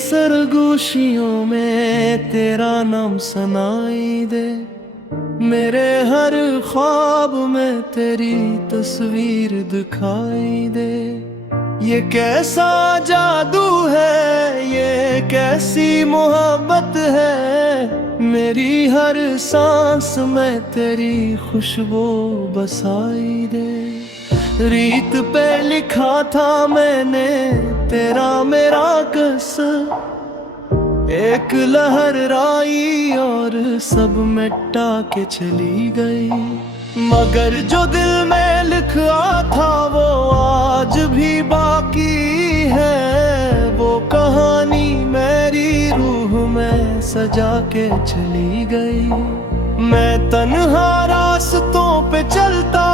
सरगोशियों में तेरा नाम सुनाई दे, मेरे हर ख्वाब में तेरी तस्वीर दिखाई दे। ये कैसा जादू है, ये कैसी मोहब्बत है, मेरी हर सांस में तेरी खुशबू बसाई दे। रीत पे लिखा था मैंने तेरा मेरा कसम, एक लहर आई और सब मिटा के चली गई। मगर जो दिल में लिखा था वो आज भी बाकी है, वो कहानी मेरी रूह में सजा के चली गई। मैं तन्हा रास्तों पे चलता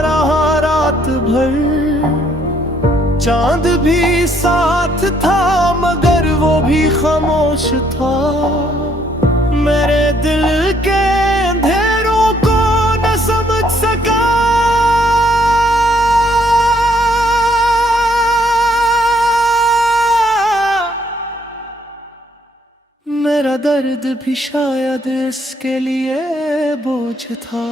रहा रात भर, चांद भी साथ था मगर वो भी खामोश था। मेरे दिल के अंधेरों को न समझ सका, मेरा दर्द भी शायद इसके लिए बोझ था।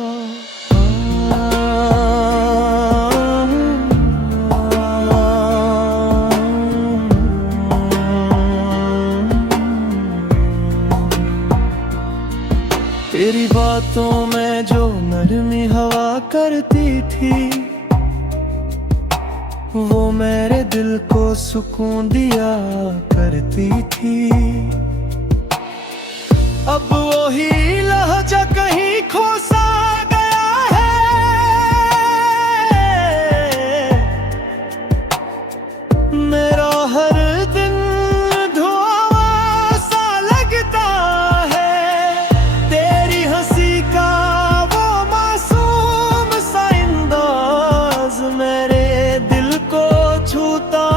तेरी बातों में जो नरमी हवा करती थी, वो मेरे दिल को सुकून दिया करती थी। अब वही लहजा कहीं खो सा गया है, मेरा हर दिन धुआं सा लगता है। तेरी हंसी का वो मासूम सा अंदाज मेरे दिल को छूता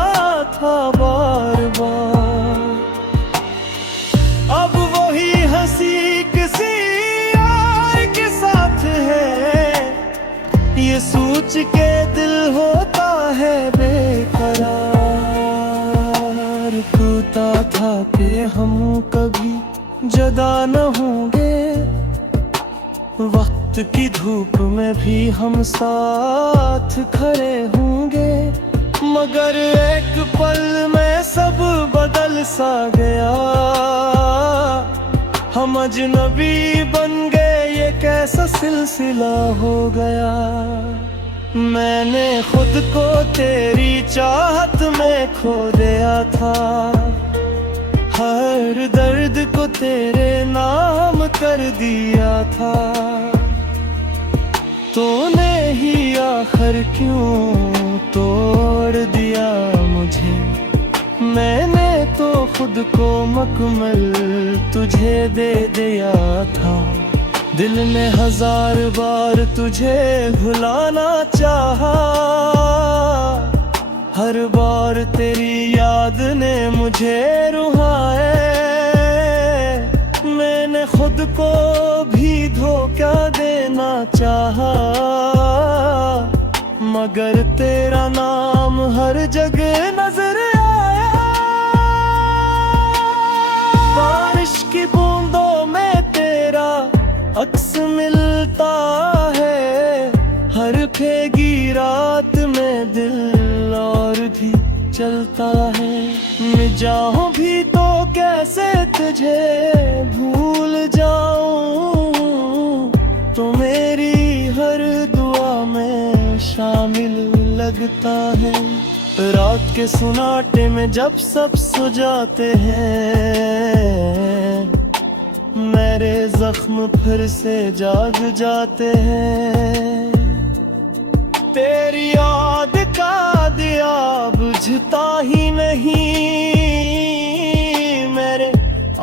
था बार बार। अब वही हंसी किसी और के साथ है, ये सोच के दिल होता है बेकरार। टूटा था कि हम कभी जुदा न होंगे, वक्त की धूप में भी हम साथ खड़े होंगे। मगर एक पल में सब बदल सा गया, हम अजनबी बन गए, ये कैसा सिलसिला हो गया। मैंने खुद को तेरी चाहत में खो दिया था, हर दर्द को तेरे नाम कर दिया था। तूने ही आखिर क्यों तोड़ दिया मुझे, मैंने तो खुद को मुकम्मल तुझे दे दिया था। दिल ने हजार बार तुझे भुलाना चाहा, हर बार तेरी याद ने मुझे रुहाए। मैंने खुद को भी धोखा देना चाहा, मगर तेरा नाम हर जगह नजर आया। बारिश की बूंदों में तेरा अक्स मिलता है, हर भीगी रात में दिल और भी चलता है। मैं जाऊं भी तो कैसे तुझे भूल जाऊं, तो मेरी हर दुआ में शामिल लगता है। रात के सुनाटे में जब सब सो जाते हैं, मेरे जख्म फिर से जाग जाते हैं। तेरी याद का दिया बुझता ही नहीं, मेरे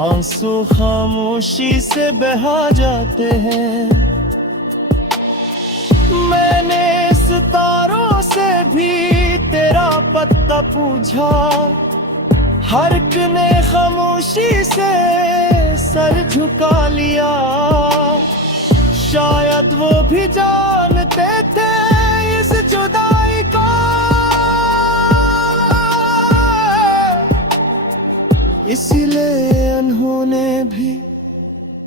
आंसू खामोशी से बहा जाते हैं। मैंने सितारों से भी तेरा पता पूछा, हर एक ने खामोशी से सर झुका लिया। शायद वो भी जानते थे इस जुदाई को, इसलिए उन्होंने भी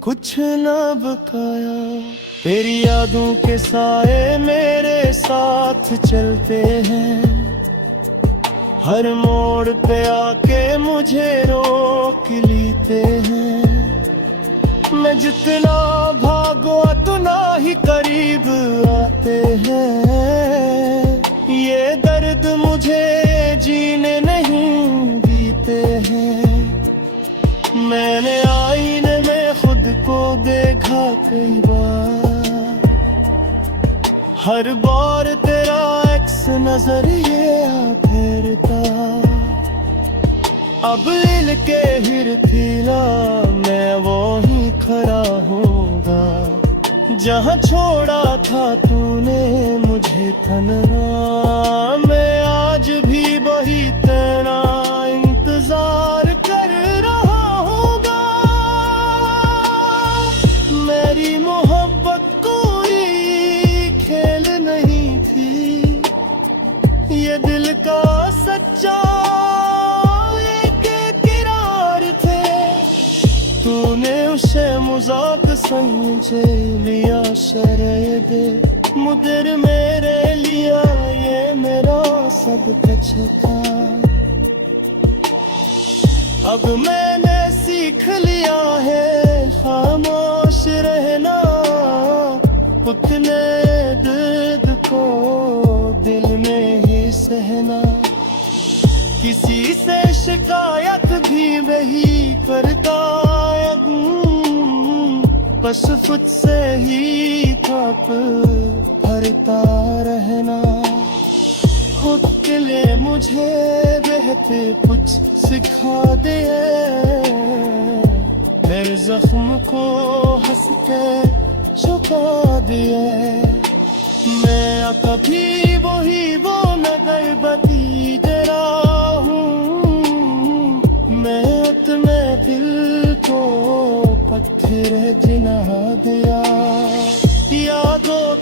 कुछ न बकाया। तेरी यादों के साए मेरे साथ चलते हैं, हर मोड़ पे आके मुझे रोक लेते हैं। मैं जितना भागो उतना ही करीब आते हैं, ये दर्द मुझे जीने नहीं देते हैं। मैंने आईने में खुद को देखा कई बार, हर बार तेरा एक्स नजरिए फेरता। अब दिल के हिरथिला मैं वो ही खड़ा होगा, जहाँ छोड़ा था तूने मुझे थनना। मैं आज भी वही तेरा इंतजार कर रहा होगा। मेरी मोहब्बत कोई खेल नहीं थी, ये दिल का सच्चा तूने उसे मजाक समझे लिया शरय दे मुदर मेरे लिया, ये मेरा सब कुछ था। अब मैंने सीख लिया है खामोश रहना, उतने दर्द को दिल में ही सहना। किसी से शिकायत भी वही करता, बस खुद से ही थप भरता रहना। खुद के लिए मुझे रहते कुछ सिखा दे, मेरे जख्म को हंस के छुपा दिए। मैं कभी वही वो नगर बदी तेरा हूँ, मैं उतने दिल को पत्थर जिना दिया। यादों